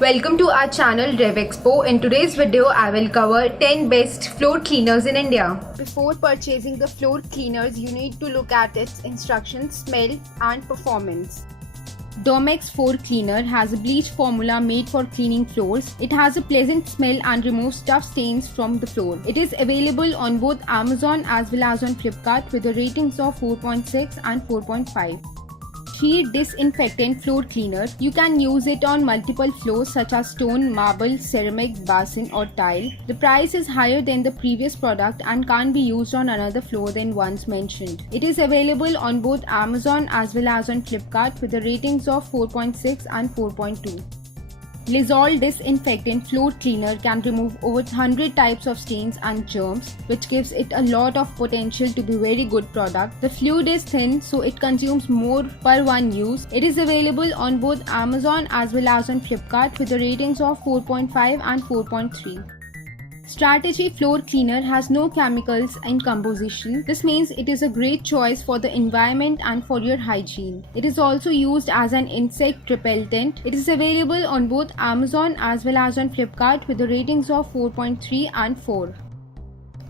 Welcome to our channel RevExpo. In today's video, I will cover 10 best floor cleaners in India. Before purchasing the floor cleaners, you need to look at its instructions, smell and performance. Domex Floor Cleaner has a bleach formula made for cleaning floors. It has a pleasant smell and removes tough stains from the floor. It is available on both Amazon as well as on Flipkart with the ratings of 4.6 and 4.5. Sheet Disinfectant Floor Cleaner. You can use it on multiple floors such as stone, marble, ceramic, basin or tile. The price is higher than the previous product and can't be used on another floor than ones mentioned. It is available on both Amazon as well as on Flipkart with the ratings of 4.6 and 4.2. Lysol Disinfectant Floor Cleaner can remove over 100 types of stains and germs, which gives it a lot of potential to be very good product. The fluid is thin, so it consumes more per one use. It is available on both Amazon as well as on Flipkart with the ratings of 4.5 and 4.3. Strategy Floor Cleaner has no chemicals in composition. This means it is a great choice for the environment and for your hygiene. It is also used as an insect repellent. It is available on both Amazon as well as on Flipkart with the ratings of 4.3 and 4.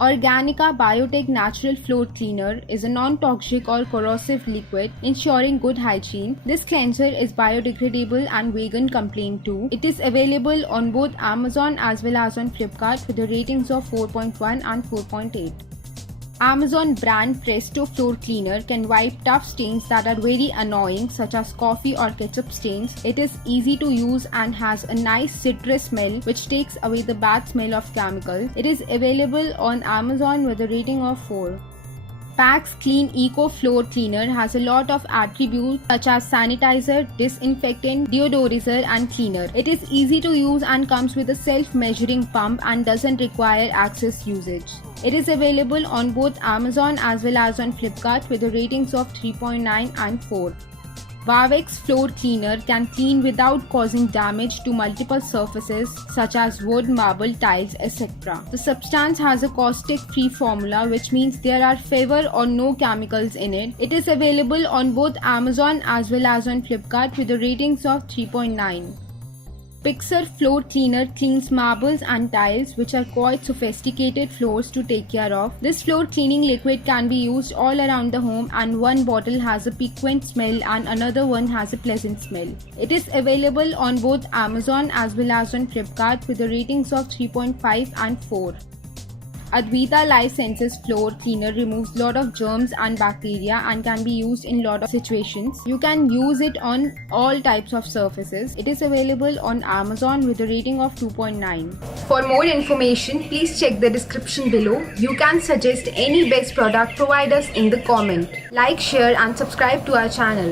Organica Biotech Natural Floor Cleaner is a non-toxic or corrosive liquid ensuring good hygiene. This cleanser is biodegradable and vegan complaint too. It is available on both Amazon as well as on Flipkart with the ratings of 4.1 and 4.8. Amazon brand Presto Floor Cleaner can wipe tough stains that are very annoying such as coffee or ketchup stains. It is easy to use and has a nice citrus smell which takes away the bad smell of chemicals. It is available on Amazon with a rating of 4. Pax Clean Eco Floor Cleaner has a lot of attributes such as sanitizer, disinfectant, deodorizer and cleaner. It is easy to use and comes with a self-measuring pump and doesn't require access usage. It is available on both Amazon as well as on Flipkart with the ratings of 3.9 and 4. Vavex Floor Cleaner can clean without causing damage to multiple surfaces such as wood, marble, tiles, etc. The substance has a caustic-free formula, which means there are fewer or no chemicals in it. It is available on both Amazon as well as on Flipkart with the ratings of 3.9. Pixar Floor Cleaner cleans marbles and tiles, which are quite sophisticated floors to take care of. This floor cleaning liquid can be used all around the home and one bottle has a piquant smell and another one has a pleasant smell. It is available on both Amazon as well as on Flipkart with the ratings of 3.5 and 4. Advita Life Senses Floor Cleaner removes lot of germs and bacteria and can be used in lot of situations. You can use it on all types of surfaces. It is available on Amazon with a rating of 2.9. For more information, please check the description below. You can suggest any best product, provide us in the comment. Like, share and subscribe to our channel.